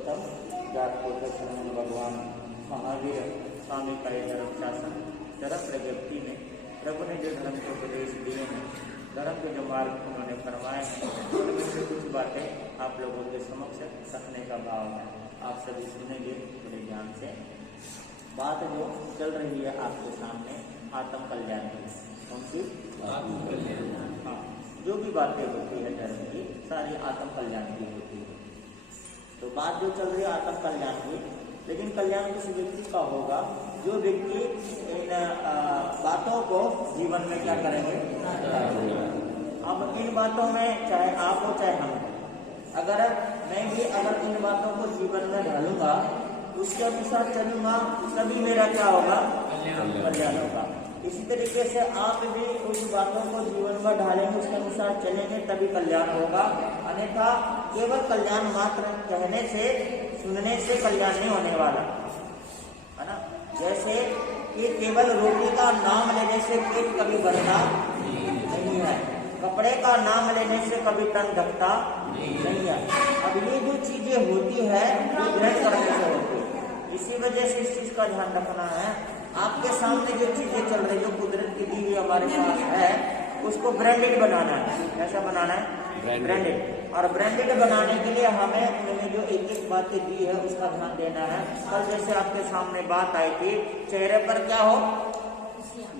पुरुषोत्तम जातपुत्र शरण भगवान महावीर स्वामी का ये धर्म शासन धर्म प्रगति में प्रभु ने जो धर्म के उपदेश दिए हैं, धर्म के जो मार्ग उन्होंने फरमाए हैं, उनमें से कुछ बातें आप लोगों के समक्ष रखने का भाव है। आप सभी सुनेंगे बड़े ध्यान से। बात जो चल रही है आपके सामने आत्म कल्याण की, कौन सी? आत्म कल्याण। हाँ, जो भी बातें होती है धर्म की सारी आत्म कल्याण की होती है। तो बात जो चल रही है आत्म कल्याण की, लेकिन कल्याण किस व्यक्ति का होगा? जो व्यक्ति इन बातों को जीवन में क्या करेंगे? अब इन बातों में चाहे आप हो चाहे हम हो, अगर मैं भी अगर इन बातों को जीवन में ढालूंगा, उसके अनुसार चलूंगा, तभी मेरा क्या होगा? कल्याण होगा। इसी तरीके से आप भी उस बातों को जीवन में ढालेंगे, उसके अनुसार चलेंगे, तभी कल्याण होगा। अन्यथा केवल कल्याण मात्र कहने से, सुनने से कल्याण नहीं होने वाला है ना। जैसे कि केवल रोटी का नाम लेने से पेट कभी भरता नहीं है, कपड़े का नाम लेने से कभी तन ढकता नहीं है। अब ये जो चीजें होती है ये ग्रहण करने से होती है। इसी वजह से इस चीज का ध्यान रखना है। आपके सामने जो चीजें चल रही, जो कुदरत की दी हुई हमारे पास है, उसको ब्रांडेड बनाना है। कैसा बनाना है? ब्रांडेड। और ब्रांडेड बनाने के लिए हमें उन्होंने जो एक एक बातें दी है उसका ध्यान देना है। कल जैसे आपके सामने बात आई थी, चेहरे पर क्या हो?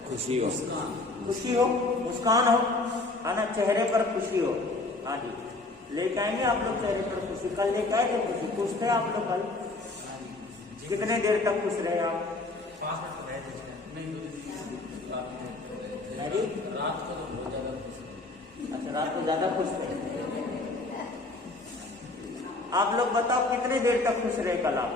खुशी हो, खुशी हो, मुस्कान हो, है ना। चेहरे पर खुशी हो। हाँ जी, लेके आएंगे आप लोग चेहरे पर खुशी। कल लेके आए थे खुशी, खुश थे आप लोग कल? कितने देर तक खुश रहे आप? रात को तो बहुत ज्यादा खुश। अच्छा, रात को ज्यादा खुश थे आप लोग। बताओ कितने देर तक खुश रहे कल आप?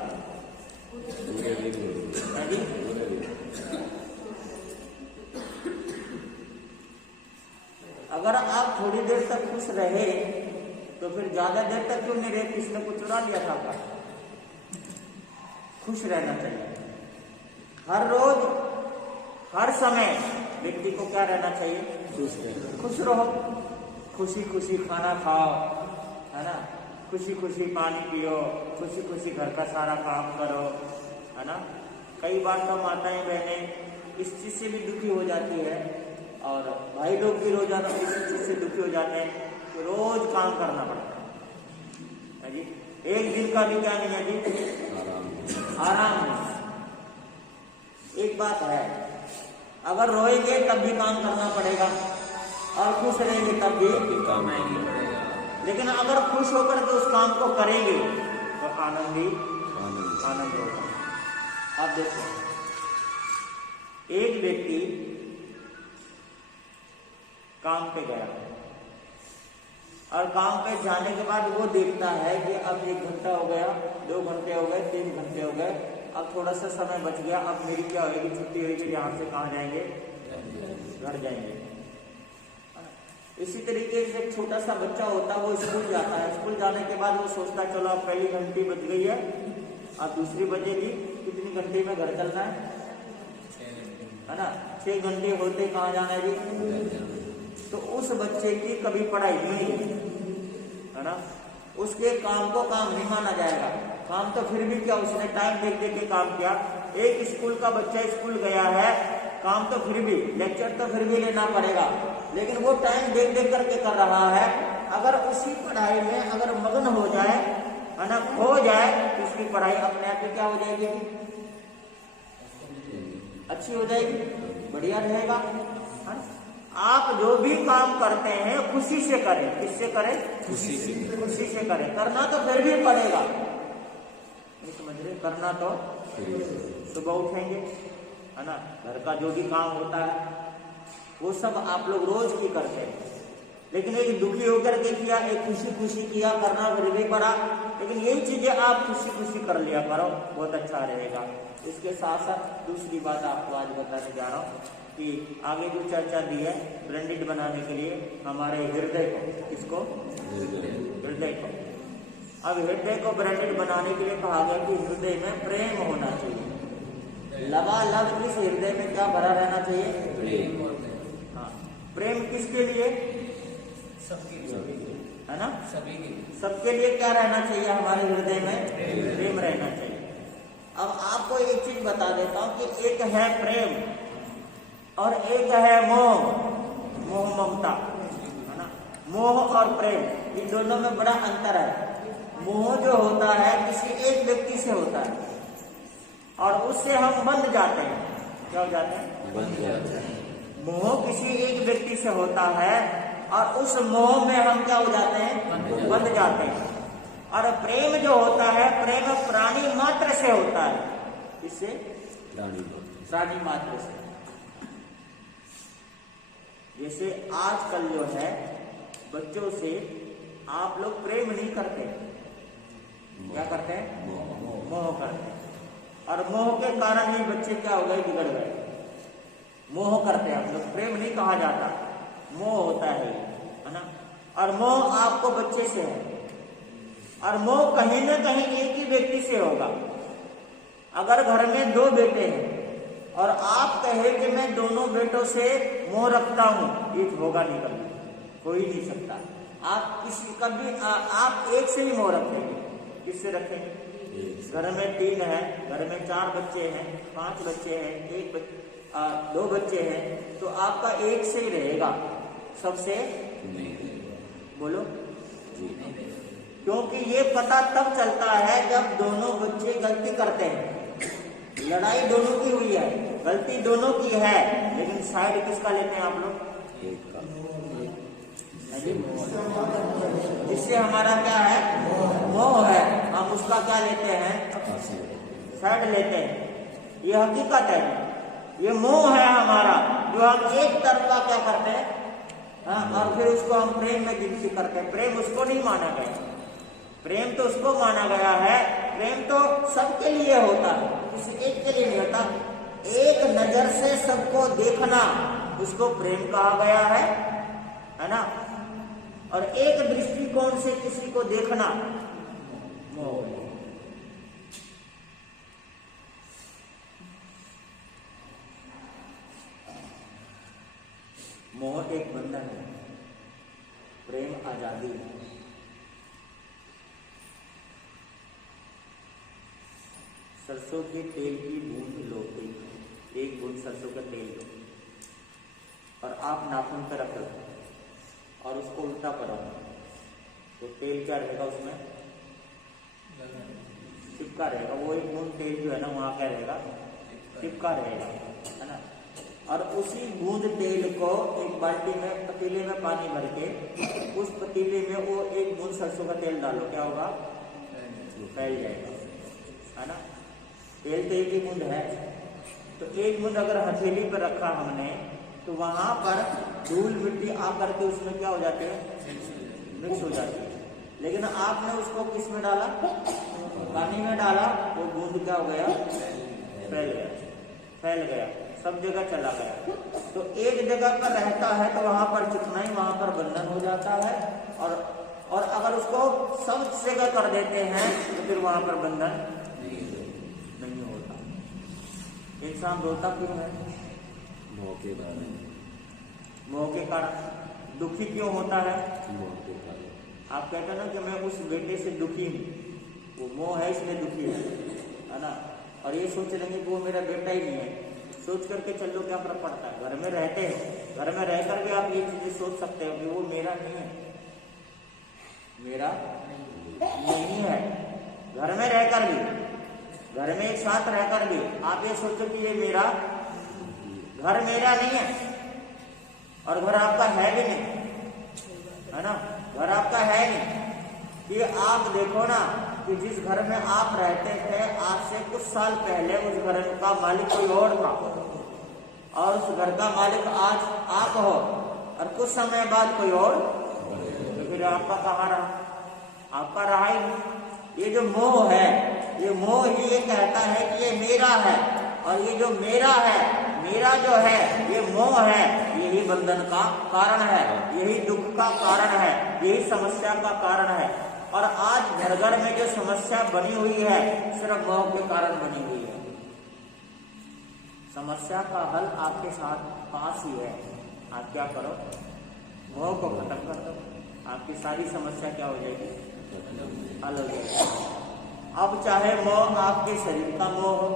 अगर आप थोड़ी देर तक खुश रहे तो फिर ज्यादा देर तक क्यों नहीं रहे? किसने कुछ चुरा लिया था आपका? खुश रहना चाहिए हर रोज, हर समय। व्यक्ति को क्या रहना चाहिए? खुश रहो। खुशी खुशी खाना खाओ, है ना। खुशी खुशी पानी पियो, खुशी खुशी घर का सारा काम करो, है ना। कई बार तो माताएं बहनें इस चीज से भी दुखी हो जाती है, और भाई लोग भी रोजाना इसी चीज से दुखी हो जाते हैं कि रोज काम करना पड़ता है जी। एक दिन का भी क्या नहीं है जी? आराम नहीं। एक बात है, अगर रोएंगे तब भी काम करना पड़ेगा, और खुश रहेंगे तब भी काम नहीं पड़ेगा। लेकिन अगर खुश होकर के उस काम को करेंगे तो आनंद ही आनंद होगा। अब देखो, एक व्यक्ति काम पे गया और काम पे जाने के बाद वो देखता है कि अब 1 घंटा हो गया, 2 घंटे हो गए, 3 घंटे हो गए, अब थोड़ा सा समय बच गया, अब मेरी क्या होगी? छुट्टी होगी। यहाँ से कहाँ जाएंगे? घर जाएंगे। इसी तरीके से एक छोटा सा बच्चा होता है, वो स्कूल जाता है। स्कूल जाने के बाद वो सोचता है चलो अब पहली घंटी बज गई है, अब दूसरी बजेगी, कितनी घंटे में घर चलना है ना। 6 घंटे होते कहाँ जाना है जी? तो उस बच्चे की कभी पढ़ाई नहीं है ना, उसके काम को काम नहीं माना जाएगा। काम तो फिर भी क्या, उसने टाइम देख देख के काम किया। एक स्कूल का बच्चा स्कूल गया है, काम तो फिर भी, लेक्चर तो फिर भी लेना पड़ेगा, लेकिन वो टाइम देख देख करके कर रहा है। अगर उसी पढ़ाई में अगर मगन हो जाए, है ना, खो जाए, तो उसकी पढ़ाई अपने आप क्या हो जाएगी? अच्छी हो जाएगी, बढ़िया रहेगा। आप जो भी काम करते हैं खुशी से करें। किससे करें? खुशी से। खुशी से करें। करना तो फिर भी पड़ेगा, नहीं समझ रहे? करना तो सुबह उठेंगे, है ना, घर का जो भी काम होता है वो सब आप लोग रोज की करते हैं। लेकिन एक दुखी होकर के किया, एक खुशी खुशी किया, करना फिर भी पड़ा। लेकिन यही चीजें आप खुशी खुशी कर लिया करो, बहुत अच्छा रहेगा। इसके साथ साथ दूसरी बात आपको आज बताने जा रहा हूँ कि आगे जो चर्चा दी है ब्रांडेड बनाने के लिए हमारे हृदय को, किसको? हृदय को। अब हृदय को ब्रांडेड बनाने के लिए कहा गया कि हृदय में प्रेम होना चाहिए। लबालब इस हृदय में क्या भरा रहना चाहिए? प्रेम। हाँ, प्रेम किसके लिए? सबके लिए। है ना? सभी के सबके लिए क्या रहना चाहिए? हमारे हृदय में प्रेम रहना चाहिए। अब आपको एक चीज बता देता हूं कि एक है प्रेम और एक है मोह, मोह ममता, है ना? मोह और प्रेम इन दोनों में बड़ा अंतर है। मोह जो होता है किसी एक व्यक्ति से होता है और उससे हम बंध जाते हैं। क्या हो जाते हैं? बंद जाता है। मोह किसी एक व्यक्ति से होता है और उस मोह में हम क्या हो जाते हैं? बंध जाते हैं। और प्रेम जो होता है, प्रेम प्राणी मात्र से होता है। इससे प्राणी मात्र से। जैसे आजकल जो है बच्चों से आप लोग प्रेम नहीं करते, क्या करते हैं? मोह करते हैं। और मोह के कारण ही बच्चे क्या हो गए? बिगड़ गए। मोह करते हैं आप लोग, प्रेम नहीं कहा जाता, मोह होता है ना? और मोह आपको बच्चे से है और मोह कहीं ना कहीं एक ही व्यक्ति से होगा। अगर घर में दो बेटे हैं और आप कहे कि मैं दोनों बेटों से मोह रखता हूं, ये होगा नहीं, कभी हो ही नहीं सकता। आप किसी कभी आप एक से ही मोह रखेंगे। किससे रखेंगे? घर में 3 है, घर में 4 बच्चे हैं, 5 बच्चे हैं, 2 बच्चे हैं, तो आपका एक से ही रहेगा, सबसे बोलो। क्योंकि ये पता तब चलता है जब दोनों बच्चे गलती करते हैं। लड़ाई दोनों की हुई है, गलती दोनों की है, लेकिन साइड किसका लेते हैं आप लोग? जिससे हमारा क्या है? मोह है, हम उसका क्या लेते हैं? साइड लेते हैं। ये हकीकत है, ये मोह है हमारा, जो हम एक तरफा क्या करते हैं, और फिर उसको हम प्रेम में गिनती करते हैं। प्रेम उसको नहीं माना गया, प्रेम तो उसको माना गया है। प्रेम तो सबके लिए होता है, किसी एक के लिए नहीं होता। एक नजर से सबको देखना उसको प्रेम कहा गया है ना? और एक दृष्टिकोण से किसी को देखना मोह। मोह एक बंधन है, प्रेम आजादी है। सरसों के तेल की बूंद लो, एक बूंद सरसों का तेल लो और आप नाखून पर रख लो और उसको उल्टा करो, तो तेल क्या रहेगा? उसमें चिपका रहेगा। वो एक बूंद तेल जो है ना, वहां क्या रहेगा? चिपका रहेगा, है ना? और उसी बूंद तेल को एक बाल्टी में, पतीले में पानी भर के उस पतीले में वो एक बूंद सरसों का तेल डालो, क्या होगा? फैल जाएगा, है ना? तेल तो एक ही बूंद है, तो एक बूंद अगर हथेली पर रखा हमने, तो वहां पर धूल मिट्टी आकर के उसमें क्या हो जाती है? मिक्स हो जाती है। लेकिन आपने उसको किस में डाला? पानी में डाला, वो बूंद क्या हो गया? फैल गया, सब जगह चला गया। तो एक जगह पर रहता है तो वहां पर चिकनाई, वहां पर बंधन हो जाता है। और अगर उसको सब जगह कर देते हैं तो फिर वहां पर बंधन नहीं होता। इंसान रोता क्यों है? मोह के कारण। दुखी क्यों होता है? आप कहते हैं ना कि मैं उस बेटे से दुखी हूँ, वो मोह है इसलिए दुखी है ना? और ये सोच लेंगे कि वो मेरा बेटा ही नहीं है। सोच करके चलो, क्या फर्क पड़ता है? घर में रहते हैं, घर में रहकर भी आप ये चीजें सोच सकते हो कि वो मेरा नहीं है, मेरा नहीं है। घर में रहकर भी, घर में एक साथ रहकर भी आप ये सोचो कि ये मेरा घर मेरा नहीं है, और घर आपका है भी नहीं, है ना? घर आपका है नहीं। कि आप देखो ना कि जिस घर में आप रहते थे, आज से कुछ साल पहले उस घर का मालिक कोई और था, और उस घर का मालिक आज आप हो, और कुछ समय बाद कोई और, तो फिर आपका कहाँ रहा? आपका रहा ही नहीं। ये जो मोह है, ये मोह ही ये कहता है कि ये मेरा है, और ये जो मेरा है, मेरा जो है ये मोह है, यही बंधन का कारण है, यही दुख का कारण है, यही समस्या का कारण है। और आज घर घर में जो समस्या बनी हुई है, सिर्फ मोह के कारण बनी हुई है। समस्या का हल आपके साथ पास ही है। आप क्या करो? मोह को खत्म कर दो, आपकी सारी समस्या क्या हो जाएगी, हल हो जाएगी। अब चाहे मोह आपके शरीर का मोह हो,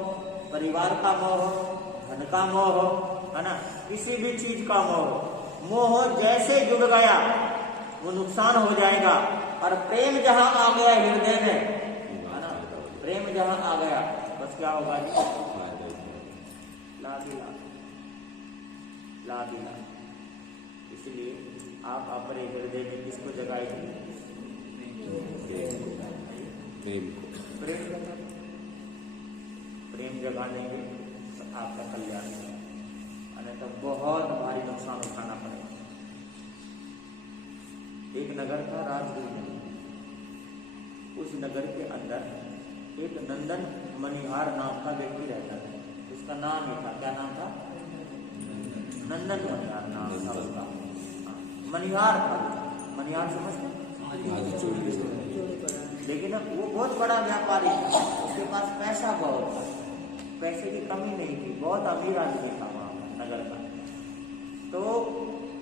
परिवार का मोह हो, धन का मोह हो, है ना, किसी भी चीज का मोह हो, मोह जैसे जुड़ गया वो नुकसान हो जाएगा। और प्रेम जहां आ गया हृदय में, है ना, प्रेम जहां आ गया बस क्या होगा जी, लाभ ही लाभ, लाभ ही लाभ। इसलिए आप अपने हृदय में किसको जगाएंगे, प्रेम, प्रेम जगा देंगे तो आपका कल्याण होगा, अन्यथा बहुत भारी नुकसान उठाना पड़ेगा। एक नगर था, राजगीर नगर। उस नगर के अंदर एक नंदन मनिहार नाम का व्यक्ति रहता था। उसका नाम ही था, क्या नाम था, नंदन मनिहार नाम था उसका। मनिहार था, मनिहार समझते, लेकिन वो बहुत बड़ा व्यापारी था, उसके पास पैसा बहुत था, पैसे की कमी नहीं थी, बहुत अमीर आदमी था वहाँ नगर का। तो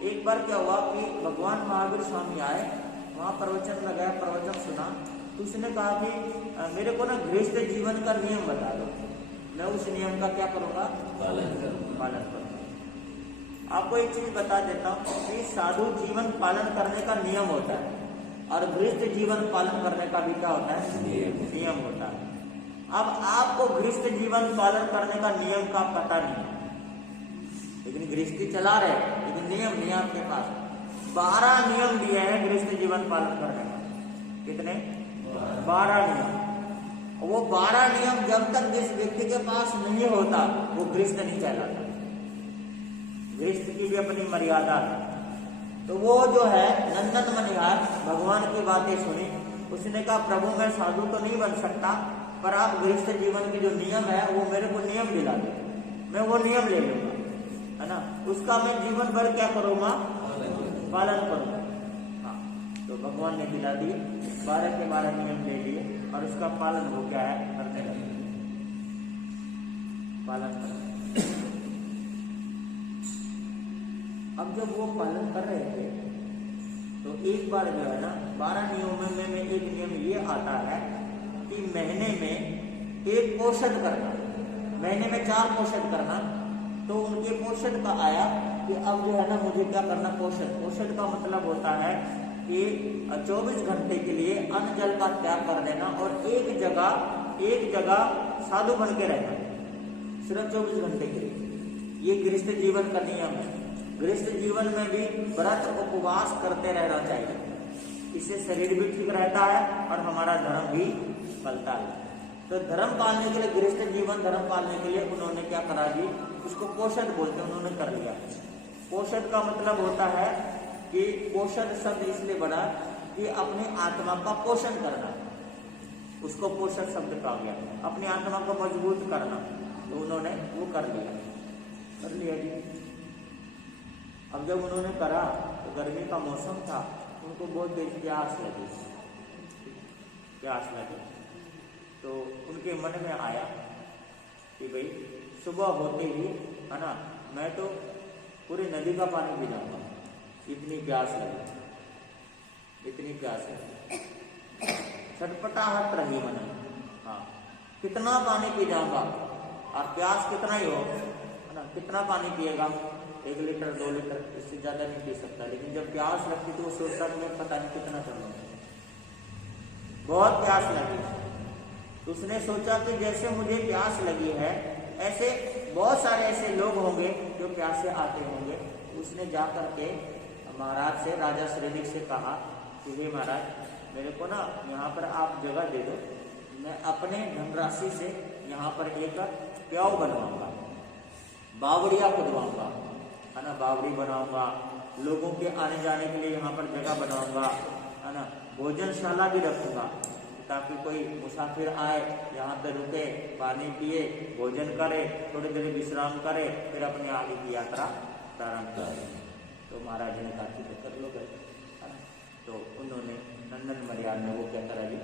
एक बार क्या हुआ कि भगवान महावीर स्वामी आए, वहाँ प्रवचन लगाया, प्रवचन सुना, तो उसने कहा कि मेरे को ना गृहस्थ जीवन का नियम बता दो, मैं उस नियम का क्या करूँगा, पालन करूँगा। आपको एक चीज बता देता हूँ कि साधु जीवन पालन करने का नियम होता है और गृहस्थ जीवन पालन करने का भी क्या होता है, नियम होता है। अब आपको गृहस्थ जीवन पालन करने का नियम का पता नहीं, लेकिन गृहस्थी चला रहे, लेकिन नियम नहीं आपके पास। 12 नियम दिए हैं गृहस्थ जीवन पालन करने का। कितने, 12 नियम। वो 12 नियम जब तक जिस व्यक्ति के पास नहीं होता वो गृहस्थ नहीं कहलाता। गृहस्थ की भी अपनी मर्यादा है। तो वो जो है नंदन मनिहार भगवान की बातें सुनी, उसने कहा प्रभु मैं साधु तो नहीं बन सकता, पर आप गृहस्थ जीवन के जो नियम है वो मेरे को नियम दिला दो, मैं वो नियम ले लूंगा, है ना, उसका मैं जीवन भर क्या करूंगा, पालन करूंगा। हाँ, तो भगवान ने दिला दिए 12 के 12 नियम ले लिए और उसका पालन वो क्या है, करने लगे, पालन करने। अब जब वो पालन कर रहे थे तो एक बार जो है ना 12 नियमों में एक नियम ये आता है कि महीने में एक पोषण करना, महीने में 4 पोषण करना। तो उनके पोषण का आया कि अब जो है ना मुझे क्या करना, पोषण का मतलब होता है कि 24 घंटे के लिए अन्न जल का त्याग कर देना और एक जगह साधु बन के रहना, सिर्फ 24 घंटे के लिए। ये गृहस्थ जीवन का नियम है। गृहस्थ जीवन में भी व्रत उपवास करते रहना चाहिए, इससे शरीर भी ठीक रहता है और हमारा धर्म भी फलता है। तो धर्म पालने के लिए, गृहस्थ जीवन धर्म पालने के लिए उन्होंने क्या करा जी, उसको पोषण बोलते हैं, उन्होंने कर लिया। पोषण का मतलब होता है कि पोषण शब्द इसलिए बना कि अपनी आत्मा का पोषण करना, उसको पोषण शब्द कहा गया, अपनी आत्मा को मजबूत करना। तो उन्होंने वो कर लिया जी। अब जब उन्होंने करा तो गर्मी का मौसम था, उनको बहुत तेज प्यास लगी। तो उनके मन में आया कि भाई सुबह होते ही, है ना, मैं तो पूरी नदी का पानी पी जाऊंगा, इतनी प्यास लगी। छटपटाहट रही मन में, हाँ, कितना पानी पी जाऊंगा, और प्यास कितना ही हो, है ना, कितना पानी पिएगा, 1 लीटर 2 लीटर, इससे ज्यादा नहीं पी सकता। लेकिन जब प्यास लगती तो वो सोचता कि मैं पता नहीं कितना कर लूंगा, बहुत प्यास लगी। तो उसने सोचा कि जैसे मुझे प्यास लगी है ऐसे बहुत सारे ऐसे लोग होंगे जो प्यासे आते होंगे। उसने जाकर के महाराज से, राजा श्रीनिक से कहा कि हे महाराज, मेरे को ना यहाँ पर आप जगह दे दो, मैं अपने धनराशि से यहाँ पर एक प्याऊ बनवाऊंगा, बावड़िया खुदवाऊंगा, है ना, बावड़ी बनाऊंगा, लोगों के आने जाने के लिए यहाँ पर जगह बनाऊंगा, है ना, भोजनशाला भी रखूंगा ताकि कोई मुसाफिर आए, यहाँ पे रुके, पानी पिए, भोजन करे, थोड़ी देर विश्राम करे, फिर अपने आगे की यात्रा प्रारंभ करे। तो महाराज ने कहा कि कर लो गए, है ना। तो उन्होंने नंदन मर्याद में वो क्या करा जी,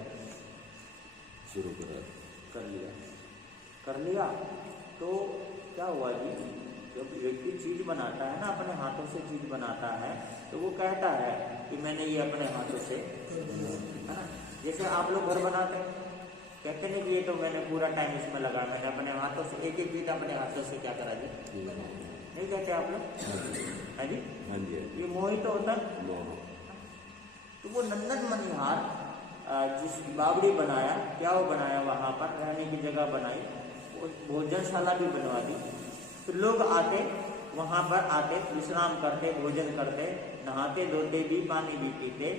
शुरू कर लिया। तो क्या हुआ जी, जब व्यक्ति चीज बनाता है ना, अपने हाथों से चीज बनाता है, तो वो कहता है कि मैंने ये अपने हाथों से, है ना, जैसे आप लोग घर बनाते हैं, कहते नहीं कि ये तो मैंने पूरा टाइम इसमें लगा, मैंने अपने हाथों से एक एक चीज अपने हाथों से क्या करा दी, नहीं कहते आप लोग, है जी? ये मोह ही तो होता है। तो वो नंदन मनिहार जिस बावड़ी बनाया, क्या वो बनाया, वहां पर रहने की जगह बनाई, भोजनशाला भी बनवा दी। तो लोग आते, वहां पर आते, विश्राम करते, भोजन करते, नहाते धोते भी, पानी भी पीते,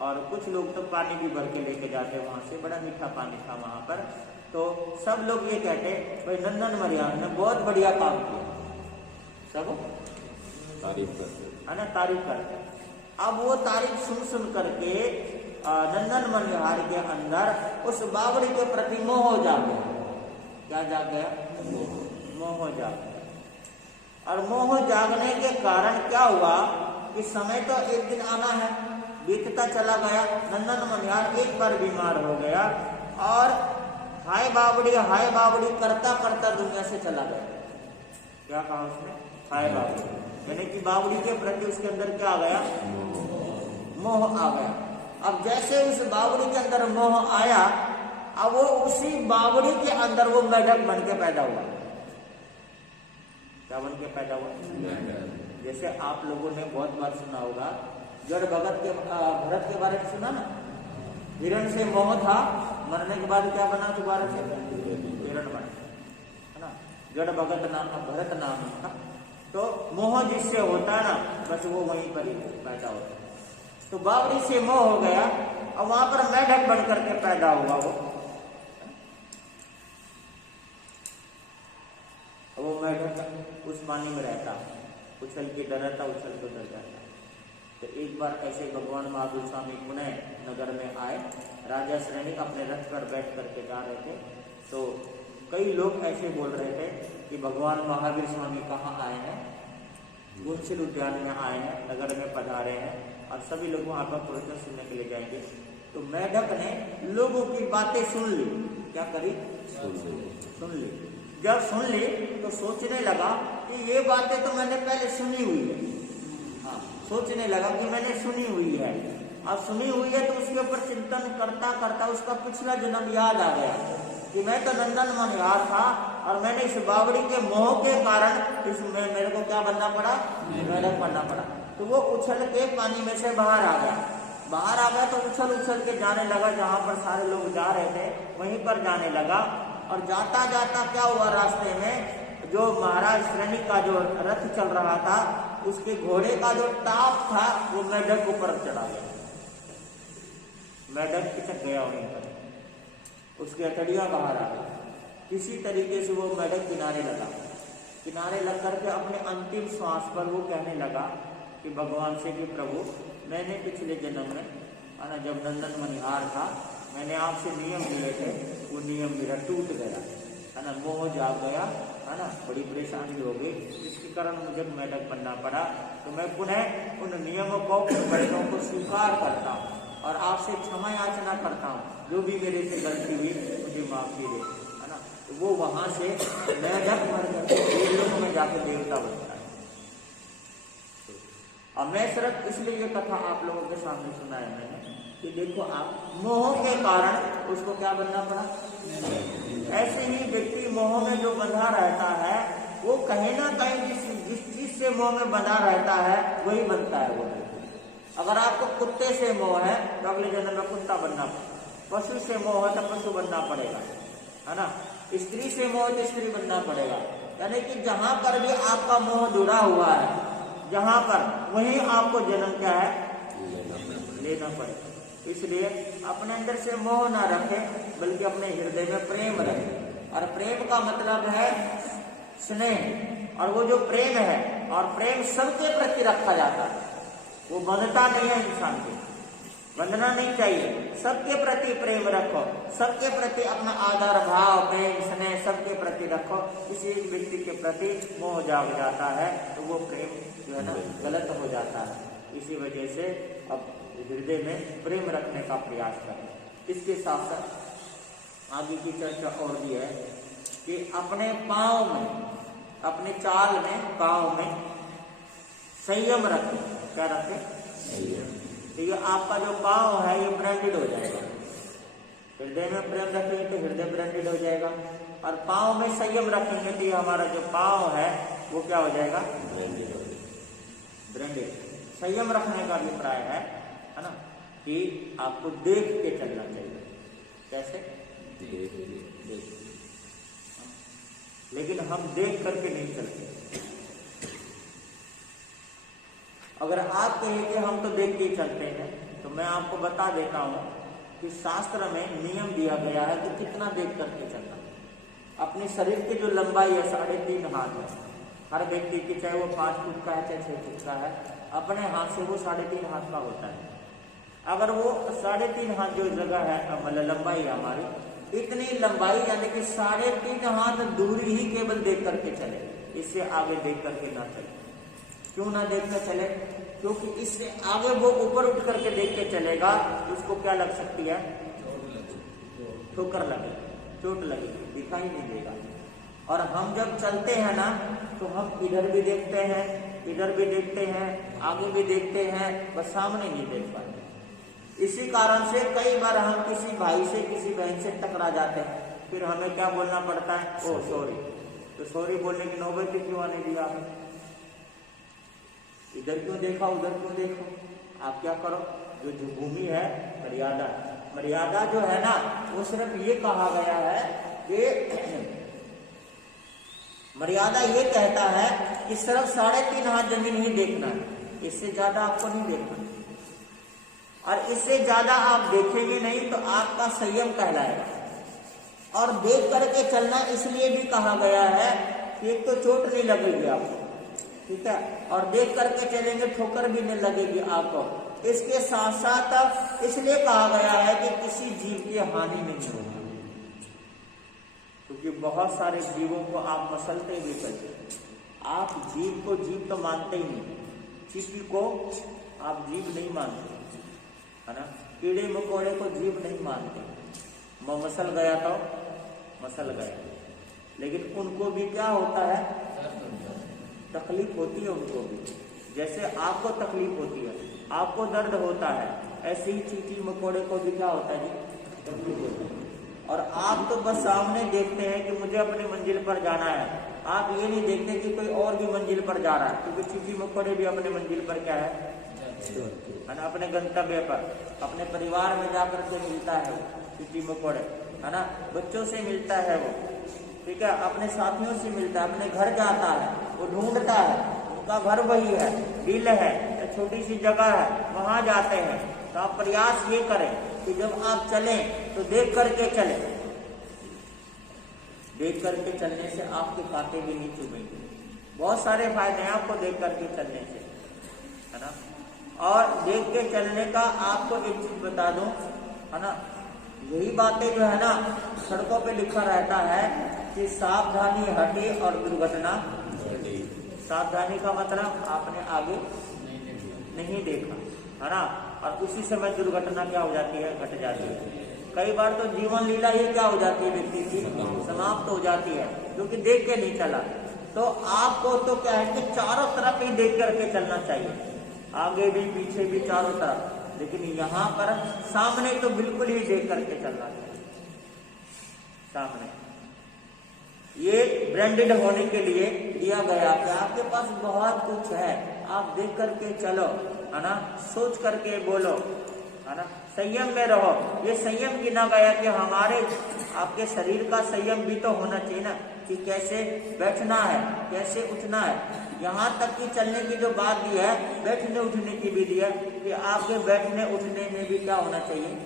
और कुछ लोग तो पानी भी भर के लेके जाते वहां से, बड़ा मीठा पानी था वहां पर। तो सब लोग ये कहते भाई नंदन मनिहार ने बहुत बढ़िया काम किया, सब तारीफ करते, है ना, तारीफ करते। अब वो तारीफ सुन सुन करके नंदन मनिहार के अंदर उस बावड़ी के प्रति मोह जाग गया। क्या जाग गया? मोह जाग गया। और मोह जागने के कारण क्या हुआ कि समय तो एक दिन आना है, बीतता चला गया। नंदन मनिहार एक बार बीमार हो गया और हाय बावड़ी करता करता दुनिया से चला गया। क्या कहा उसने? हाय बावड़ी, यानी कि बावड़ी के प्रति उसके अंदर क्या आ गया? मोह आ गया। अब जैसे उस बावड़ी के अंदर मोह आया, अब वो उसी बावड़ी के अंदर वो मेढक बन के पैदा हुआ। क्या बन के पैदा हुआ? जैसे आप लोगों ने बहुत बार सुना होगा, जड़ भरत के बारे में सुना ना, हिरण से मोह था, मरने के बाद क्या बना दोबारा से? हिरण बना, है ना। जड़ भरत नाम था। तो मोह जिससे होता है ना, बस वो वहीं पर ही पैदा होता है। तो बावड़ी से मोह हो गया और वहां पर मेढक बन करके पैदा हुआ वो मेढक उस पानी में रहता, उछल के डरता, उछल के डर जाता। तो एक बार ऐसे भगवान महावीर स्वामी पुणे नगर में आए, राजा श्रेणी अपने रथ पर बैठ करके जा रहे थे। तो कई लोग ऐसे बोल रहे थे कि भगवान महावीर स्वामी कहाँ आए हैं, गुणशील उद्यान में आए हैं, नगर में पधारे हैं, और सभी लोग वहां पर प्रवचन सुनने के लिए जाएंगे। तो मेढक ने लोगों की बातें सुन ली। क्या करी? सुन ली। जब सुन ली तो सोचने लगा कि ये बातें तो मैंने पहले सुनी हुई है। हाँ, सोचने लगा कि मैंने सुनी हुई है। अब सुनी हुई है तो उसके ऊपर चिंतन करता करता उसका पिछला जन्म याद आ गया कि मैं तो नंदन मनिहार था और मैंने इस बावड़ी के मोह के कारण इसमें मेरे को क्या बनना पड़ा? मेढक बनना पड़ा। तो वो उछल के पानी में से बाहर आ गया। तो उछल उछल के जाने लगा, जहां पर सारे लोग जा रहे थे वहीं पर जाने लगा। और जाता जाता क्या हुआ, रास्ते में जो महाराज श्रेणी का जो रथ चल रहा था, उसके घोड़े का जो टाप था वो मेढक ऊपर चढ़ा गया। मेढक खिसक गया वहीं पर, उसकी हथेलियां बाहर आ गई। किसी तरीके से वो मेढक किनारे लग करके अपने अंतिम श्वास पर वो कहने लगा कि भगवान से कि प्रभु, मैंने पिछले जन्म में, है ना, जब नंदन मनिहार था, मैंने आपसे नियम लिए थे, वो नियम मेरा टूट गया, है ना, मोह जाग गया, है ना, बड़ी परेशानी हो गई, जिसके कारण मुझे मेढक बनना पड़ा। तो मैं पुनः उन नियमों को, वचनों को स्वीकार करता हूँ और आपसे क्षमा याचना करता हूँ, जो भी मेरे से गलती हुई मुझे माफी दे, है ना। तो वो वहां से मेढक मर करके देवलोक में जाकर देवता बनता है। और मैं सिर्फ इसलिए ये कथा आप लोगों के सामने सुनाया मैंने कि देखो आप, मोह के कारण उसको क्या बनना पड़ा। ऐसे ही व्यक्ति मोह में जो बंधा रहता है, वो कहीं ना कहीं जिस चीज से मोह में बंधा रहता है वही बनता है वो। अगर आपको कुत्ते से मोह है तो अगले जन्म में कुत्ता बनना पड़ेगा, पशु से मोह है तो पशु बनना पड़ेगा, है ना, स्त्री से मोह तो स्त्री बनना पड़ेगा। यानी कि जहां पर भी आपका मोह जुड़ा हुआ है, जहां पर, वहीं आपको जन्म क्या है, लेना पड़ेगा। इसलिए अपने अंदर से मोह ना रखें, बल्कि अपने हृदय में प्रेम रखें। और प्रेम का मतलब है स्नेह, और वो जो प्रेम है, और प्रेम सबके प्रति रखा जाता है, वो बंधता नहीं है, इंसान को बंधना नहीं चाहिए। सबके प्रति प्रेम रखो, सबके प्रति अपना आदर भाव, प्रेम स्नेह सबके प्रति रखो। किसी एक व्यक्ति के प्रति मोह जाग जाता है तो वो प्रेम जो है ना गलत हो जाता है। इसी वजह से अब हृदय में प्रेम रखने का प्रयास करें। इसके साथ साथ आगे की चर्चा और भी है कि अपने पांव में, अपने चाल में, पांव में संयम रखें। क्या रखें? तो ये आपका जो पाँव है ये ब्रांडेड हो जाएगा। हृदय में प्रेम रखेंगे तो हृदय ब्रांडेड हो जाएगा, और पाँव में संयम रखेंगे तो ये हमारा जो पाँव है वो क्या हो जाएगा? ब्रांडेड। संयम रखने का अभिप्राय है ना, कि आपको देख के चलना चाहिए। कैसे? देख। लेकिन हम देख करके नहीं चलते। अगर आप कहें कि हम तो देख के ही चलते हैं, तो मैं आपको बता देता हूं कि शास्त्र में नियम दिया गया है कि कितना देख करके चलना। अपने शरीर की जो लंबाई है 3.5 हाथ है, हर व्यक्ति की, चाहे वो 5 फुट का है चाहे 6 फुट का है, अपने हाथ से वो 3.5 हाथ का होता है। अगर वो 3.5 हाथ जो जगह है, मतलब लंबाई है हमारी, इतनी लंबाई यानी कि 3.5 हाथ दूरी ही केवल देख करके चले, इससे आगे देख करके ना चले। क्यों ना देख कर चले? क्योंकि इससे आगे वो ऊपर उठ करके देख के चलेगा, उसको क्या लग सकती है? ठोकर लगे, चोट लगेगी, दिखाई नहीं देगा। और हम जब चलते हैं ना, तो हम इधर भी देखते हैं, इधर भी देखते हैं, आगे भी देखते हैं, बस सामने नहीं देख पाते। इसी कारण से कई बार हम किसी भाई से, किसी बहन से टकरा जाते हैं, फिर हमें क्या बोलना पड़ता है? ओ सॉरी। तो सॉरी बोलने की नौबत क्यों आने दिया आपने? इधर क्यों देखा, उधर क्यों देखो? आप क्या करो, जो भूमि है मर्यादा, मर्यादा जो है ना, वो सिर्फ ये कहा गया है कि मर्यादा ये कहता है कि सिर्फ 3.5 हाथ जमीन ही देखना है, इससे ज्यादा आपको नहीं देखना। और इससे ज्यादा आप देखेंगे नहीं तो आपका संयम कहलाएगा। और देख करके चलना इसलिए भी कहा गया है कि एक तो चोट नहीं लगेगी आपको, ठीक है, और देख करके चलेंगे ठोकर भी नहीं लगेगी आपको। इसके साथ साथ इसलिए कहा गया है कि किसी जीव की हानि नहीं होगी, क्योंकि बहुत सारे जीवों को आप मसलते भी चलते। आप जीव को जीव तो मानते ही नहीं, चींटी को आप जीव नहीं मानते, है ना, कीड़े मकोड़े को जीव नहीं मानते। मसल गया तो मसल गया, लेकिन उनको भी क्या होता है? तकलीफ होती है उनको भी, जैसे आपको तकलीफ होती है, आपको दर्द होता है, ऐसे ही चींटी मकोड़े को भी क्या होता है जी? तकलीफ होती है। और आप तो बस सामने देखते हैं कि मुझे अपनी मंजिल पर जाना है, आप ये नहीं देखते कि कोई और भी मंजिल पर जा रहा है, क्योंकि चींटी मकोड़े भी अपने मंजिल पर क्या है ना, अपने गंतव्य पर, अपने परिवार में जाकर के मिलता है वो चींटी मकोड़े, है ना, बच्चों से मिलता है वो, ठीक है, अपने साथियों से मिलता है, अपने घर जाता है, वो ढूंढता है, उनका घर वही है, बिल है, छोटी सी जगह है, वहां जाते हैं। तो आप प्रयास ये करें कि जब आप चलें तो देख करके चलें। देख करके चलने से आपके कांटे भी नहीं चुभेंगे, बहुत सारे फायदे हैं आपको देख करके चलने से, है ना। और देख के चलने का आपको एक चीज बता दूं, है ना, यही बातें जो है ना सड़कों पे लिखा रहता है कि सावधानी हटे और दुर्घटना घटे। सावधानी का मतलब आपने आगे नहीं देखा, है ना, और उसी समय दुर्घटना क्या हो जाती है? घट जाती है। कई बार तो जीवन लीला ही क्या हो जाती है? व्यक्ति की समाप्त हो जाती है, क्योंकि देख के नहीं चला। तो आपको तो क्या है कि चारों तरफ ही देख करके चलना चाहिए, आगे भी पीछे भी चारों तरफ, लेकिन यहाँ पर सामने तो बिल्कुल ही देख करके चलना चाहिए। सामने ये ब्रांडेड होने के लिए दिया गया कि आपके पास बहुत कुछ है, आप देख करके चलो, है ना, सोच करके बोलो, है ना, संयम में रहो। ये संयम गिना गया कि हमारे आपके शरीर का संयम भी तो होना चाहिए ना, कि कैसे बैठना है, कैसे उठना है। यहाँ तक कि चलने की जो बात दी है, बैठने उठने की भी दी है कि आपके बैठने उठने में भी क्या होना चाहिए?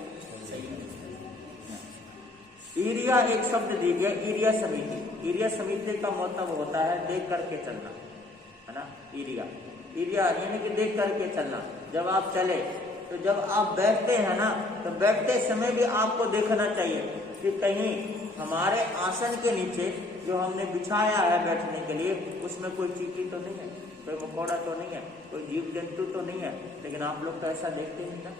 ईरिया एक शब्द दी गया, ईरिया समिति। ईरिया समिति का मतलब होता है देख करके चलना, है ना। ईरिया यानी कि देख करके चलना। जब आप चले तो जब आप बैठते हैं ना, तो बैठते समय भी आपको देखना चाहिए कि कहीं हमारे आसन के नीचे जो हमने बिछाया है बैठने के लिए, उसमें कोई चींटी तो नहीं है, कोई मकोड़ा तो नहीं है, कोई जीव जंतु तो नहीं है। लेकिन आप लोग तो ऐसा देखते हैं ना,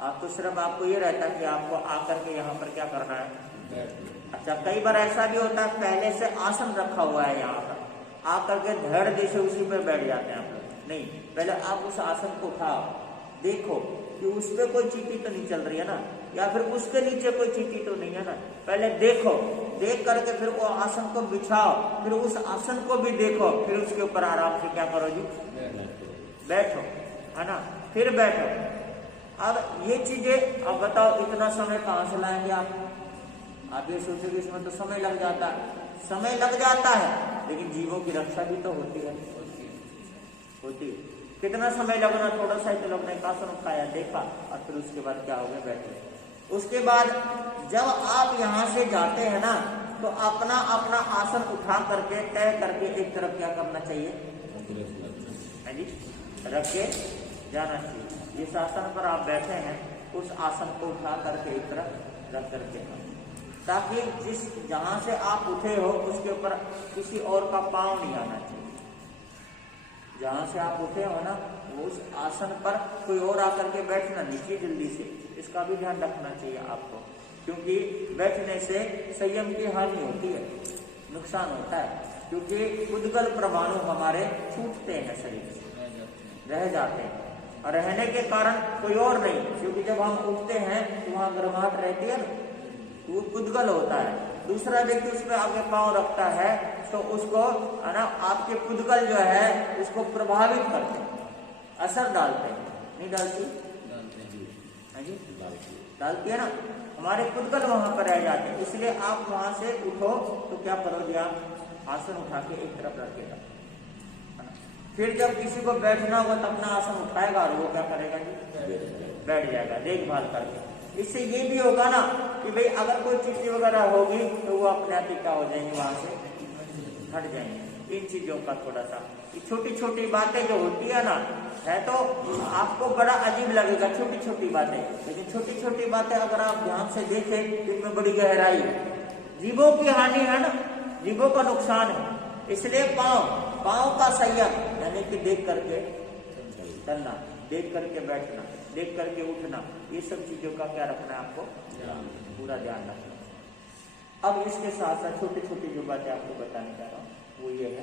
आप तो सिर्फ आपको ये रहता है कि आपको आकर के यहाँ पर क्या करना है। अच्छा, कई बार ऐसा भी होता है पहले से आसन रखा हुआ है, यहाँ पर आकर के धड़ जैसे उसी पर बैठ जाते हैं आप लोग। नहीं, पहले आप उस आसन को उठाओ, देखो कि उस पे कोई चींटी तो नहीं चल रही है ना, या फिर उसके नीचे कोई चींटी तो नहीं है ना। पहले देखो, देख करके फिर वो आसन को बिछाओ, फिर उस आसन को भी देखो, फिर उसके ऊपर आराम से क्या करो जी, बैठो, है ना, फिर बैठो। अब ये चीजें अब बताओ इतना समय कहाँ से लाएंगे आप ये सोचोगे इसमें तो समय लग जाता है। समय लग जाता है, लेकिन जीवों की रक्षा भी तो होती है। कितना समय लगना, थोड़ा सा ही तो लगना, एक आसन उठाया, देखा, और फिर उसके बाद क्या हो गया, बैठे। उसके बाद जब आप यहाँ से जाते हैं ना, तो अपना अपना आसन उठा करके तय करके एक तरफ क्या करना चाहिए, है जी, रख के जाना चाहिए। जिस आसन पर आप बैठे हैं उस आसन को उठा करके एक तरफ रख करके, ताकि जहां से आप उठे हो उसके ऊपर किसी और का पांव नहीं आना चाहिए। जहां से आप उठे हो ना, वो उस आसन पर कोई और आकर के बैठना नीचे जल्दी से, इसका भी ध्यान रखना चाहिए आपको, क्योंकि बैठने से संयम की हानि होती है, नुकसान होता है, क्योंकि उद्गल परमाणु हमारे छूटते हैं, शरीर से रह जाते हैं, और रहने के कारण कोई और नहीं, क्योंकि जब हम उठते हैं तो वहां गर्माहट रहती है ना, तो वो उद्गल होता है। दूसरा व्यक्ति उस पर आगे पांव रखता है तो उसको, है ना, आपके पुद्गल जो है उसको प्रभावित करते हैं, असर डालते हैं, नहीं डालती, डालती है ना, हमारे पुद्गल वहां पर रह जाते हैं। इसलिए आप वहां से उठो तो क्या करो जी, आप आसन उठा के एक तरफ रखेगा, फिर जब किसी को बैठना होगा तो अपना आसन उठाएगा और वो क्या करेगा जी, बैठ जाएगा देखभाल करके। इससे ये भी होगा ना कि भाई अगर कोई चीज वगैरह होगी तो वो अपने आप ही क्या हो जाएंगे, वहां से हट जाएंगे। इन चीजों का थोड़ा सा, छोटी छोटी बातें जो होती है ना, है तो आपको बड़ा अजीब लगेगा छोटी छोटी बातें, लेकिन छोटी छोटी बातें अगर आप ध्यान से देखें तो इनमें बड़ी गहराई है। जीवों की हानि है ना, जीवों का नुकसान है, इसलिए पांव का संयम, यानी कि देख करके चलना, देख करके बैठना, देख करके उठना, ये सब चीजों का क्या रखना है आपको, पूरा ध्यान रखना। अब इसके साथ साथ छोटी छोटी जो बातें आपको बताने जा रहा हूँ वो ये है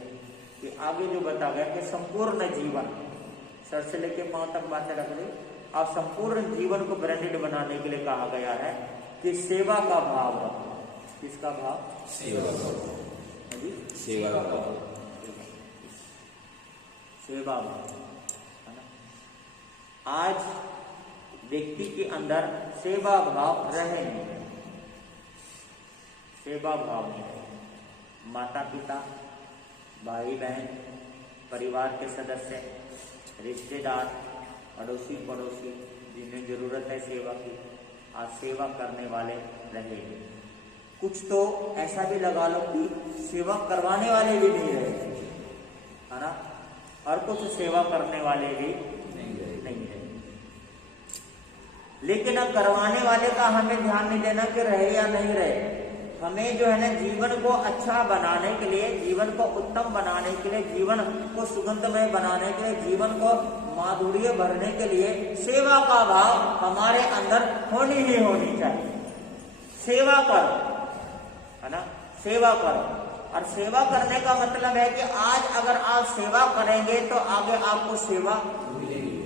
कि आगे जो बता गया कि संपूर्ण जीवन, सर से लेके पांव तक बातें रख रही। अब संपूर्ण जीवन को ब्रांडेड बनाने के लिए कहा गया है कि सेवा का भाव रखो। किसका भाव, सेवा भाव, सेवा भाव, है ना। आज व्यक्ति के अंदर सेवा भाव रहे नहीं, सेवा भाव नहीं है। माता पिता, भाई बहन, परिवार के सदस्य, रिश्तेदार, अड़ोसी पड़ोसी, जिन्हें जरूरत है सेवा की, आज सेवा करने वाले रहे। कुछ तो ऐसा भी लगा लो कि सेवा करवाने वाले भी नहीं रहे, है ना, और कुछ सेवा करने वाले भी नहीं रहे। लेकिन अब करवाने वाले का हमें ध्यान नहीं देना कि रहे या नहीं रहे। हमें जो है ना, जीवन को अच्छा बनाने के लिए, जीवन को उत्तम बनाने के लिए, जीवन को सुगंधमय बनाने के लिए, जीवन को माधुर्य भरने के लिए सेवा का भाव हमारे अंदर होनी ही होनी चाहिए। सेवा करो, है ना, सेवा करो। और सेवा करने का मतलब है कि आज अगर आप सेवा करेंगे तो आगे आपको सेवा मिलेगी।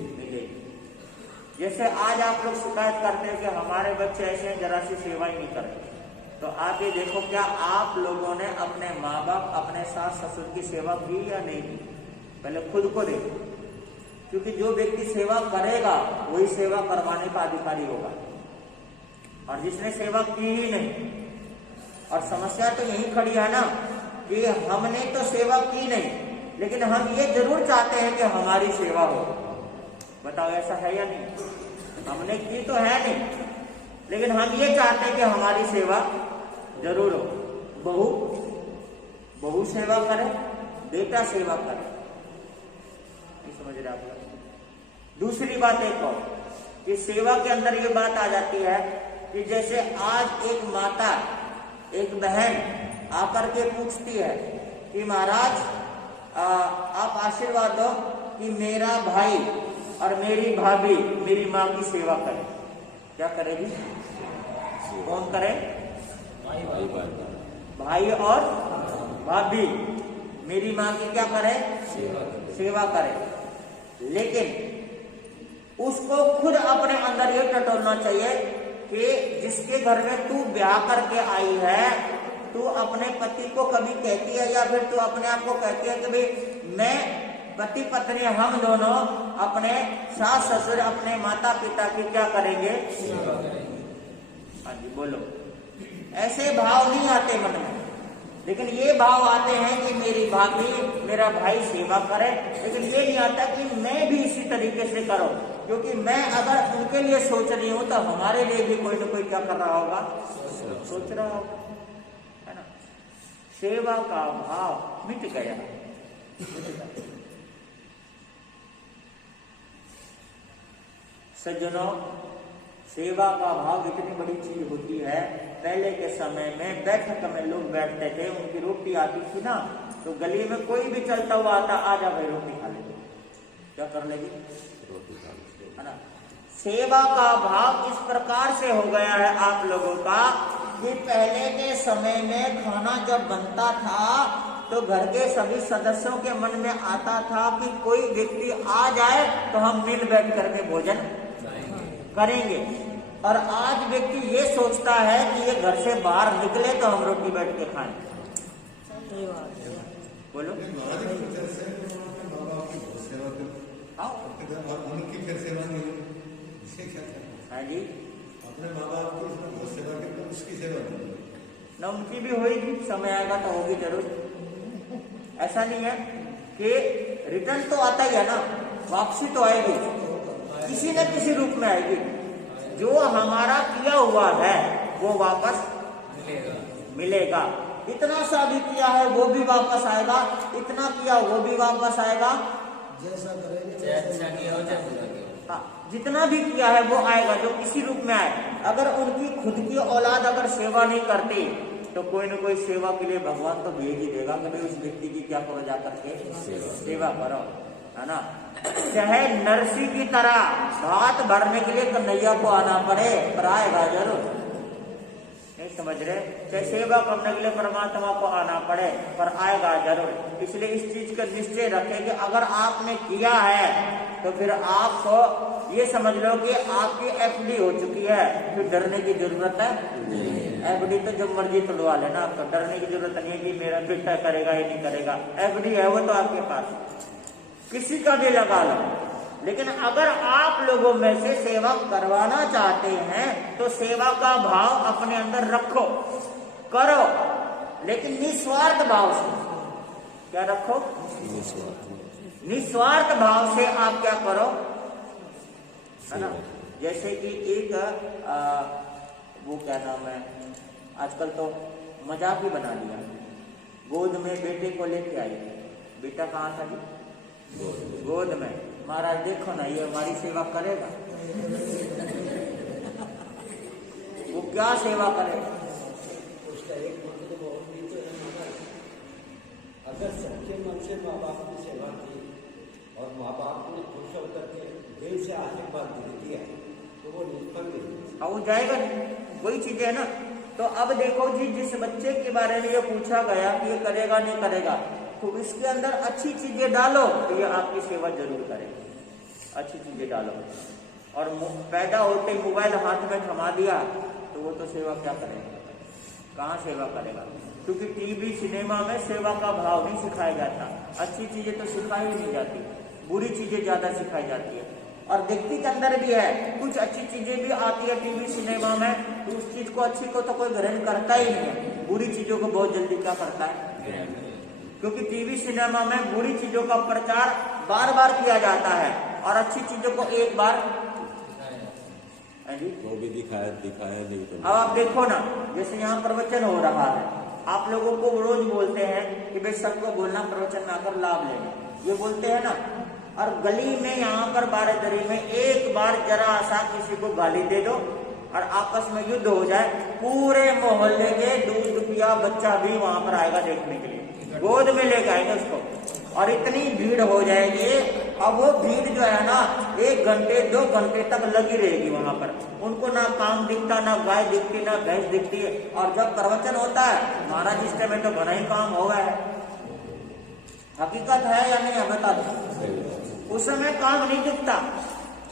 जैसे आज आप लोग शिकायत करते हैं कि हमारे बच्चे ऐसे हैं, जरा सी सेवा ही नहीं करते, तो आप ये देखो क्या आप लोगों ने अपने माँ बाप, अपने सास ससुर की सेवा की या नहीं की? पहले खुद को देखो, क्योंकि जो व्यक्ति सेवा करेगा वही सेवा करवाने का अधिकारी होगा, और जिसने सेवा की ही नहीं। और समस्या तो यही खड़ी है ना कि हमने तो सेवा की नहीं, लेकिन हम ये जरूर चाहते हैं कि हमारी सेवा हो। बताओ ऐसा है या नहीं? हमने की तो है नहीं, लेकिन हम ये चाहते हैं कि हमारी सेवा जरूर हो। बहू सेवा करे, बेटा सेवा करे, नहीं समझ रहे आप लोग? दूसरी बात एक और कि सेवा के अंदर ये बात आ जाती है कि जैसे आज एक माता, एक बहन आकर के पूछती है कि महाराज आप आशीर्वाद दो कि मेरा भाई और मेरी भाभी मेरी माँ की सेवा करे। क्या करेगी? कौन करे? भाई और भाभी मेरी माँ की क्या करे? सेवा करे। लेकिन उसको खुद अपने अंदर ये टटोलना चाहिए कि जिसके घर में तू ब्याह करके आई है, तू अपने पति को कभी कहती है या फिर तू अपने आप को कहती है कि भाई मैं पति पत्नी हम दोनों अपने सास ससुर अपने माता पिता की क्या करेंगे? हाँ जी बोलो। ऐसे भाव नहीं आते मन में, लेकिन ये भाव आते हैं कि मेरी भाभी मेरा भाई सेवा करे, लेकिन ये नहीं आता कि मैं भी इसी तरीके से करूं, क्योंकि मैं अगर उनके लिए सोच रही हूं तो हमारे लिए भी कोई ना कोई क्या कर रहा होगा, सोच रहा होगा, है ना। सेवा का भाव मिट गया। सज्जनों, सेवा का भाव इतनी बड़ी चीज होती है। पहले के समय में बैठक में लोग बैठते थे, उनकी रोटी आती थी ना, तो गली में कोई भी चलता हुआ आता, आ जा भाई रोटी खा ले। क्या कर लेगी? रोटी खा ले, है ना। सेवा का भाव इस प्रकार से हो गया है आप लोगों का कि पहले के समय में खाना जब बनता था तो घर के सभी सदस्यों के मन में आता था कि कोई व्यक्ति आ जाए तो हम मिल बैठ करके भोजन करेंगे। और आज व्यक्ति ये सोचता है कि ये घर से बाहर निकले तो हम रोटी बैठ के खाएं। बोलो। हाँ जी, अपने माँ बाप की सेवा करते उसकी सेवा न उनकी भी होगी, समय आएगा तो होगी जरूर। ऐसा नहीं है कि रिटर्न तो आता ही है ना, वापसी तो आएगी, किसी न किसी रूप में आएगी। जो हमारा किया हुआ है वो वापस मिलेगा। इतना सा भी किया है वो भी वापस आएगा, इतना किया वो भी वापस आएगा, जैसा करेंगे अच्छा किया हो जाए। हाँ, जितना भी किया है वो आएगा, जो किसी रूप में आए। अगर उनकी खुद की औलाद अगर सेवा नहीं करती तो कोई न कोई सेवा के लिए भगवान तो भेज ही देगा कि भाई उस व्यक्ति की क्या करो, जा करके सेवा करो, है ना। चाहे नरसी की तरह भात भरने के लिए कन्हैया को आना पड़े, पर आएगा जरूर। नहीं समझ रहे? चाहे सेवा करने के लिए परमात्मा को आना पड़े, पर आएगा जरूर। इसलिए इस चीज का निश्चय रखें कि अगर आपने किया है तो फिर आपको ये समझ लो कि आपकी एफडी हो चुकी है, फिर डरने की जरूरत है। एफडी तो जब मर्जी तुलवा लेना, आपको डरने की जरूरत नहीं है कि मेरा बेटा करेगा ही नहीं करेगा। एफडी है वो तो आपके पास, किसी का भी लगा लो। लेकिन अगर आप लोगों में से सेवा करवाना चाहते हैं तो सेवा का भाव अपने अंदर रखो, करो, लेकिन निस्वार्थ भाव से। क्या रखो? निस्वार्थ भाव से आप क्या करो, है ना। जैसे कि एक वो क्या नाम है, आजकल तो मजाक ही बना लिया। गोद में बेटे को लेके आई, बेटा कहाँ था जी? गोद में। महाराज देखो ना, ये हमारी सेवा करेगा, वो क्या सेवा करेगा? उसका एक मंत्र तो बहुत भी तो है। अगर सच्चे मन से माँ बाप की सेवा की और माँ बाप ने खुश होकर के दिल से आशीर्वाद दे दिया तो वो निष्फल नहीं। अब वो जाएगा नहीं, वही चीज है ना। तो अब देखो जी, जिस बच्चे के बारे में ये पूछा गया कि ये करेगा नहीं करेगा, तो इसके अंदर अच्छी चीजें डालो तो ये आपकी सेवा जरूर करेगा। अच्छी चीजें डालो, और पैदा होते मोबाइल हाथ में थमा दिया तो वो तो सेवा क्या करेगा, कहाँ सेवा करेगा? क्योंकि टीवी सिनेमा में सेवा का भाव नहीं सिखाया जाता। अच्छी चीजें तो सिखाई नहीं जाती, बुरी चीजें ज्यादा सिखाई जाती है। और व्यक्ति के अंदर भी है, कुछ अच्छी चीजें भी आती है टीवी सिनेमा में, तो उस चीज को अच्छी को तो कोई ग्रहण करता ही नहीं है, बुरी चीजों को बहुत जल्दी क्या करता है। क्योंकि टीवी सिनेमा में बुरी चीजों का प्रचार बार बार किया जाता है और अच्छी चीजों को एक बार वो भी दिखाया नहीं तो। अब आप देखो ना, जैसे यहाँ प्रवचन हो रहा है, आप लोगों को रोज बोलते हैं कि भाई सबको बोलना, प्रवचन में आकर लाभ लेना, ये बोलते हैं ना। और गली में यहाँ पर बारादरी में एक बार जरा सा किसी को गाली दे दो और आपस में युद्ध हो जाए, पूरे मोहल्ले के दूध पिया बच्चा भी वहां पर आएगा देखने के लिए, गोद में लेके आएंगे उसको, और इतनी भीड़ हो जाएगी। अब वो भीड़ जो है ना 1 घंटे 2 घंटे तक लगी रहेगी वहां पर, उनको ना काम दिखता, ना गाय दिखती, ना भैंस दिखती है। और जब प्रवचन होता है, महाराज इस टाइम में तो घना ही काम हो गया है, हकीकत है या नहीं है बता दो। उस समय काम नहीं दिखता,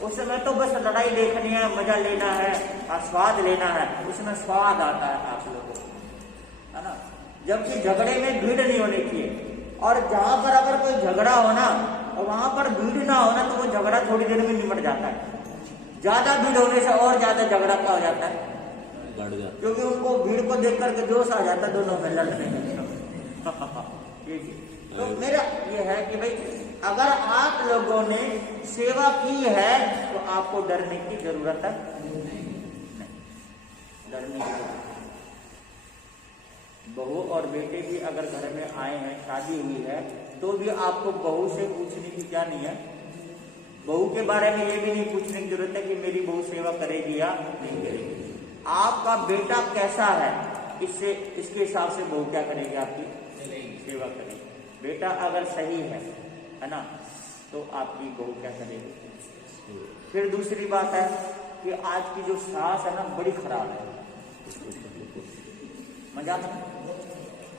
उस समय तो बस लड़ाई देखनी है, मजा लेना है और स्वाद लेना है, उसमें स्वाद आता है आप लोगों को, है ना। जबकि झगड़े में भीड़ नहीं होनी चाहिए, और जहां पर अगर कोई झगड़ा हो ना और वहां पर भीड़ ना हो ना तो वो झगड़ा थोड़ी देर में निपट जाता है। ज्यादा भीड़ होने से और ज्यादा झगड़ा का हो जाता है, बढ़ जाता क्योंकि उनको भीड़ को देख करके जोश आ जाता है दोनों में लड़ने में। ये चीज। तो मेरा ये है कि भाई अगर आप लोगों ने सेवा की है तो आपको डरने की जरूरत है नहीं, डरने की जरूरत। बहू और बेटे भी अगर घर में आए हैं, शादी हुई है, तो भी आपको बहू से पूछने की क्या नहीं है, बहू के बारे में ये भी नहीं पूछने की जरूरत है कि मेरी बहू सेवा करेगी या नहीं करेगी। आपका बेटा कैसा है, इसके हिसाब से बहू क्या करेगी, आपकी सेवा करेगी। बेटा अगर सही है ना, तो आपकी बहू क्या करेगी। फिर दूसरी बात है कि आज की जो सास है ना बड़ी खराब है। मजाक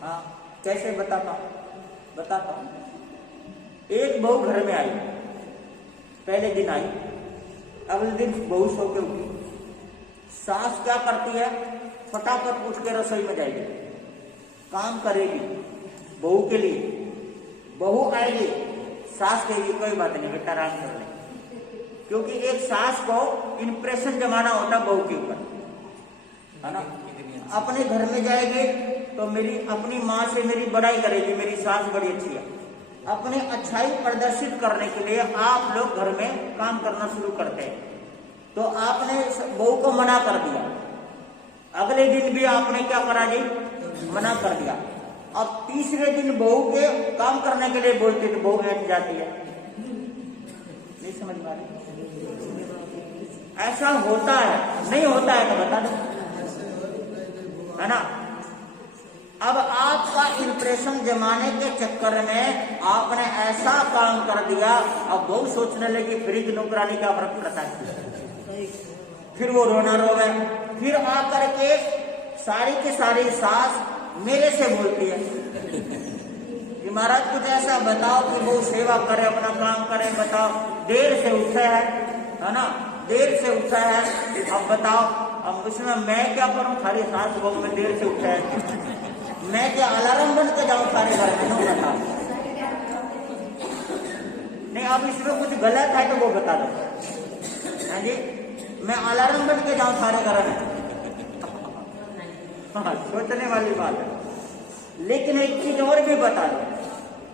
हाँ, कैसे बताता हूं। एक बहू घर में आई, पहले दिन आई, अगले दिन बहू सो के उठी, सास क्या करती है, फटाफट उठ के रसोई में जाएगी, काम करेगी बहू के लिए। बहू आएगी, सास कहेगी कोई बात नहीं बेटा आराम कर ले, क्योंकि एक सास को इंप्रेशन जमाना होता बहू के ऊपर, है ना। अपने घर में जाएगी तो मेरी अपनी माँ से मेरी बड़ाई करेगी, मेरी सास बड़ी अच्छी है। अपनी अच्छाई प्रदर्शित करने के लिए आप लोग घर में काम करना शुरू करते हैं, तो आपने बहू को मना कर दिया, अगले दिन भी आपने क्या करा जी, मना कर दिया। अब तीसरे दिन बहू के काम करने के लिए बोलते तो बहू हट जाती है। नहीं समझ पा रही, ऐसा होता है, नहीं होता है तो बता दो, है ना। अब आपका इंप्रेशन जमाने के चक्कर में आपने ऐसा काम कर दिया, अब बहू सोचने लगी फ्री की नौकरानी का फर्क पड़ता है, फिर वो रोना रोवे, फिर आकर के सारी की सारी सास मेरे से बोलती है कि महाराज कुछ ऐसा बताओ कि वो सेवा करे, अपना काम करे, बताओ। देर से उठा है ना, देर से उठा है, अब बताओ, अब उसमें मैं क्या करूं, सारी सास बहू में देर से उठा है, मैं क्या अलार्म बन के जाऊं सारे घर में, नहीं बताओ। नहीं, अब इसमें कुछ गलत है तो वो बता दो, हाँ जी, मैं अलार्म बन के जाऊं सारे घर में। हाँ, सोचने वाली बात है। लेकिन एक चीज और भी बता दो,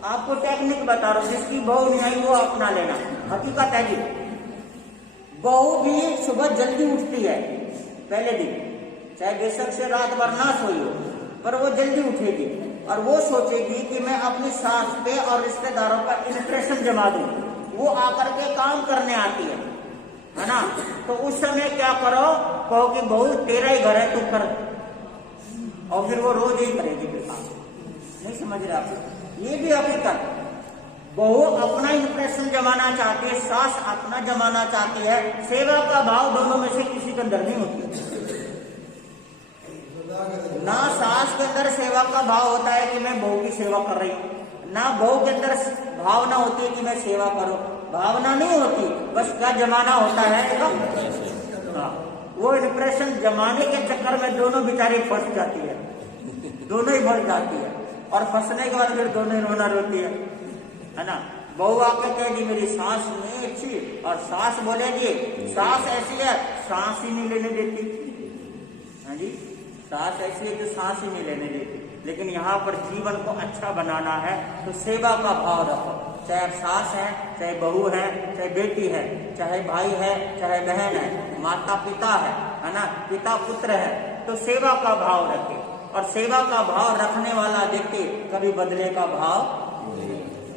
आपको टेक्निक बता रहा हूं, जिसकी बहू नहीं आई वो अपना लेना, हकीकत है जी। बहू भी सुबह जल्दी उठती है पहले दिन, चाहे बेशक से रात भर ना सोई हो, पर वो जल्दी उठेगी और वो सोचेगी कि मैं अपनी सास पे और रिश्तेदारों पर इंप्रेशन जमा दूं। वो आकर के काम करने आती है ना, तो उस समय क्या करो, कहो कि बहू तेरा ही घर है, तू कर, और फिर वो रोज ही करेगी फिर काम। नहीं समझ रहे आप, ये भी हकीकत। बहू अपना इंप्रेशन जमाना चाहती है, सास अपना जमाना चाहती है, सेवा का भाव दोनों में से किसी के अंदर नहीं होती। ना सास के अंदर सेवा का भाव होता है कि मैं बहू की सेवा कर रही हूँ, ना बहू के अंदर भावना होती है कि मैं सेवा करूं, भावना नहीं होती, बस क्या जमाना होता है हाँ, वो इंप्रेशन जमाने के चक्कर में दोनों बेचारी फंस जाती है, दोनों ही फंस जाती है, और फंसने के बाद फिर दोनों ही रोना रोती है ना। बहू आके कहेगी मेरी सास नहीं अच्छी, और सास बोलेगी सास ऐसी है सांस ही नहीं लेने देती, हाँ जी, सास ऐसी है कि सांस ही नहीं लेने देती। लेकिन यहाँ पर जीवन को अच्छा बनाना है तो सेवा का भाव रखो, चाहे सास है, चाहे बहू है, चाहे बेटी है, चाहे भाई है, चाहे बहन है, माता पिता है ना, पिता पुत्र है, तो सेवा का भाव रखे। और सेवा का भाव रखने वाला व्यक्ति कभी बदले का भाव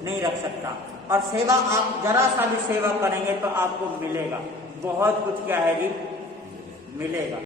नहीं रख सकता। और सेवा आप जरा सा भी सेवा करेंगे तो आपको मिलेगा, बहुत कुछ क्या है जी, मिलेगा।